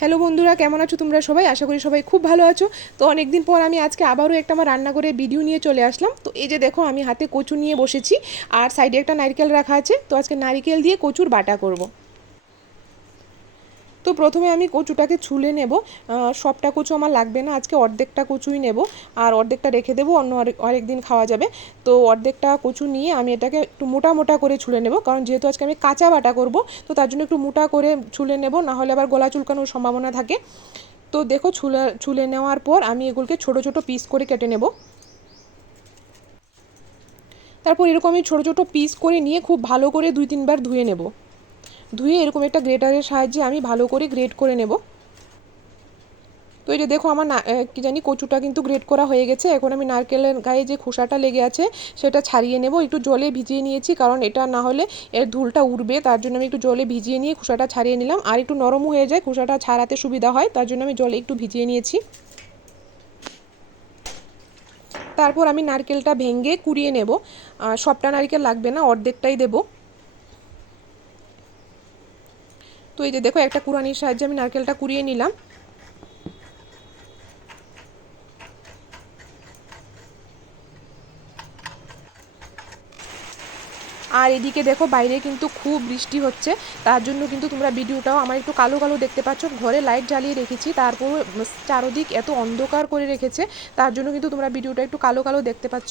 Hello বন্ধুরা, কেমন আছো তোমরা সবাই? আশা করি সবাই খুব ভালো আছো। তো অনেকদিন পর আমি আজকে আবারও একটা আমার রান্না করে ভিডিও নিয়ে চলে আসলাম। তো এই যে দেখো, আমি হাতে কচু নিয়ে বসেছি, আর সাইডে একটা নারকেল রাখা আছে। তো আজকে নারকেল দিয়ে কচুর বাটা করব। তো প্রথমে আমি কচুটাকে ছুলে নেব। সবটা কচু আমার লাগবে না, আজকে অর্ধেকটা কচুই নেব। আর অর্ধেকটা রেখে দেবো, অন্য আরেক দিন খাওয়া যাবে। তো অর্ধেকটা কচু নিয়ে আমি এটাকে একটু মোটা মোটা করে ছুলে নেব, কারণ যেহেতু আজকে আমি কাঁচা বাটা করব, তো তার জন্য একটু মোটা করে ছুলে নেব, না হলে আবার গলা চুলকানোর সম্ভাবনা থাকে। তো দেখো ছুলে ছুলে নেওয়ার পর আমি এগুলোকে ছোট ছোট পিস করে কেটে নেব। তারপর এরকম আমি ছোটো ছোটো পিস করে নিয়ে খুব ভালো করে দুই তিনবার ধুয়ে নেব। ধুয়ে এরকম একটা গ্রেটারের সাহায্যে আমি ভালো করে গ্রেট করে নেব। তো এই যে দেখো আমার না কি জানি কচুটা কিন্তু গ্রেট করা হয়ে গেছে। এখন আমি নারকেলের গায়ে যে খোসাটা লেগে আছে, সেটা ছাড়িয়ে নেব। একটু জলে ভিজিয়ে নিয়েছি, কারণ এটা না হলে এর ধুলটা উঠবে তার জন্য আমি একটু জলে ভিজিয়ে নিয়ে খোসাটা ছাড়িয়ে নিলাম। আর একটু নরম হয়ে যায়, খোসাটা ছাড়াতে সুবিধা হয়। তার জন্য আমি জলে একটু ভিজিয়ে নিয়েছি। তারপর আমি নারকেলটা ভেঙে কুড়িয়ে নেব। সবটা নারকেল লাগবে না, অর্ধেকটাই দেবো। তো এই যে দেখো একটা কুড়ানির সাহায্যে আমি নারকেলটা কুড়িয়ে নিলাম। আর এদিকে দেখো বাইরে কিন্তু খুব বৃষ্টি হচ্ছে। তার জন্য কিন্তু তোমরা ভিডিওটাও আমার একটু কালো কালো দেখতে পাচ্ছ। ঘরে লাইট জ্বালিয়ে রেখেছি। তারপর চারোদিক এত অন্ধকার করে রেখেছে। তার জন্য কিন্তু তোমরা ভিডিওটা একটু কালো কালো দেখতে পাচ্ছ।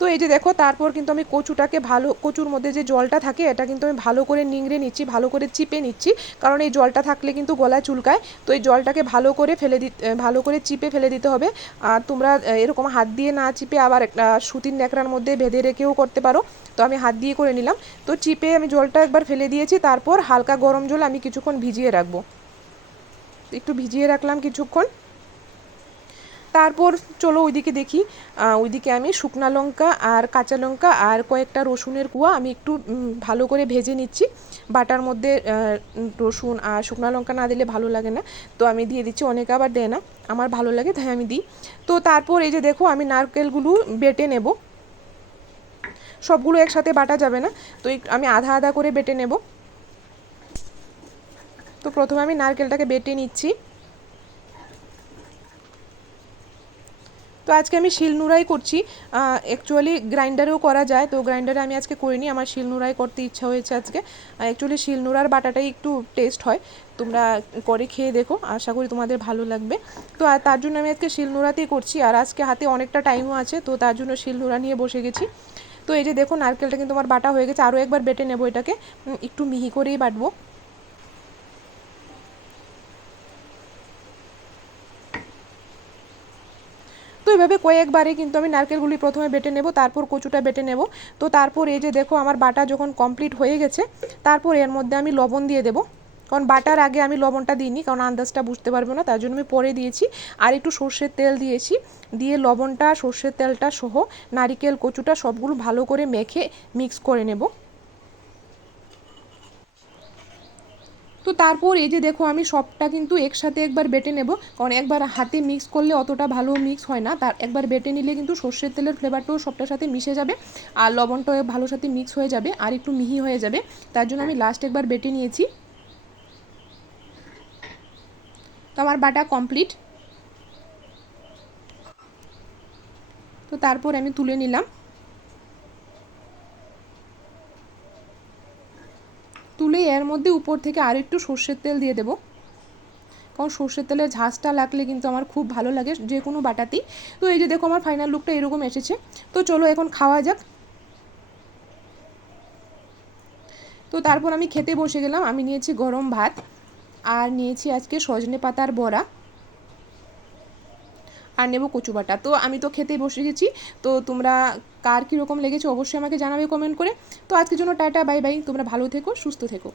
তো এই যে দেখো, তারপর কিন্তু আমি কচুটাকে ভালো, কচুর মধ্যে যে জলটা থাকে, এটা কিন্তু আমি ভালো করে নিংড়ে নিচ্ছি, ভালো করে চিপে নিচ্ছি। কারণ এই জলটা থাকলে কিন্তু গলা চুলকায়। তো এই জলটাকে ভালো করে ফেলে দিতে ভালো করে চিপে ফেলে দিতে হবে। আর তোমরা এরকম হাত দিয়ে না চিপে আবার একটা সুতির ন্যাকড়ার মধ্যে বেঁধে রেখেও করতে পারো। তো আমি হাত দিয়ে করে নিলাম। তো চিপে আমি জলটা একবার ফেলে দিয়েছি, তারপর হালকা গরম জল আমি কিছুক্ষণ ভিজিয়ে রাখব। একটু ভিজিয়ে রাখলাম কিছুক্ষণ। তারপর চলো ওইদিকে দেখি। ওইদিকে আমি শুকনা লঙ্কা আর কাঁচা লঙ্কা আর কয়েকটা রসুনের কুয়া আমি একটু ভালো করে ভেজে নিচ্ছি। বাটার মধ্যে রসুন আর শুকনা লঙ্কা না দিলে ভালো লাগে না। তো আমি দিয়ে দিচ্ছি, অনেকে আবার দেয় না। আমার ভালো লাগে, তাই আমি দিই। তো তারপর এই যে দেখো, আমি নারকেলগুলো বেটে নেব। সবগুলো একসাথে বাটা যাবে না। তো আমি আধা আধা করে বেটে নেব। তো প্রথমে আমি নারকেলটাকে বেটে নিচ্ছি। তো আজকে আমি শিলনুরাই করছি। অ্যাকচুয়ালি গ্রাইন্ডারেও করা যায়, তো গ্রাইন্ডারে আমি আজকে করিনি, আমার শিলনুরাই করতে ইচ্ছা হয়েছে আজকে। অ্যাকচুয়ালি শিলনুরার বাটাটাই একটু টেস্ট হয়। তোমরা করে খেয়ে দেখো, আশা করি তোমাদের ভালো লাগবে। তো আর তার জন্য আমি আজকে শিলনুরাতেই করছি, আর আজকে হাতে অনেকটা টাইমও আছে, তো তার জন্য শিলনুরা নিয়ে বসে গেছি। তো এই যে দেখো নারকেলটা কিন্তু আমার বাটা হয়ে গেছে। আরও একবার বেটে নেব এটাকে। একটু মিহি করেই বাটবো। তো এইভাবে কয়েকবারে কিন্তু আমি নারকেলগুলি প্রথমে বেটে নেব, তারপর কচুটা বেটে নেব। তো তারপর এই যে দেখো, আমার বাটা যখন কমপ্লিট হয়ে গেছে, তারপর এর মধ্যে আমি লবণ দিয়ে দেবো। কারণ বাটার আগে আমি লবণটা দিইনি, কারণ আন্দাজটা বুঝতে পারব না, তার জন্য আমি পরে দিয়েছি। আর একটু সর্ষের তেল দিয়েছি, দিয়ে লবণটা, সর্ষের তেলটা সহ, নারিকেল, কচুটা সবগুলো ভালো করে মেখে মিক্স করে নেব। তো তারপর এই যে দেখো, আমি সবটা কিন্তু একসাথে একবার বেটে নেব, কারণ একবার হাতে মিক্স করলে অতটা ভালো মিক্স হয় না, তার একবার বেটে নিলে কিন্তু সর্ষের তেলের ফ্লেভারটাও সবটার সাথে মিশে যাবে, আর লবণটাও ভালো সাথে মিক্স হয়ে যাবে, আর একটু মিহি হয়ে যাবে, তার জন্য আমি লাস্ট একবার বেটে নিয়েছি। তো আমার বাটা কমপ্লিট তো তারপর আমি তুলে নিলাম। তুলে এর মধ্যে উপর থেকে আর একটু সর্ষের তেল দিয়ে দেবো। কারণ সর্ষের তেলের ঝাঁসটা লাগলে কিন্তু আমার খুব ভালো লাগে যে কোনো বাটাতেই। তো এই যে দেখো আমার ফাইনাল লুকটা এরকম এসেছে। তো চলো এখন খাওয়া যাক। তো তারপর আমি খেতে বসে গেলাম। আমি নিয়েছি গরম ভাত। আর নিয়েছি আজকে সজনে পাতার বড়া। আর নেব কচু বাটা। তো আমি তো খেতে বসে গেছি। তো তোমরা কার কীরকম লেগেছে অবশ্যই আমাকে জানাবে কমেন্ট করে। তো আজকের জন্য টাটা, বাই বাই। তোমরা ভালো থেকো, সুস্থ থেকো।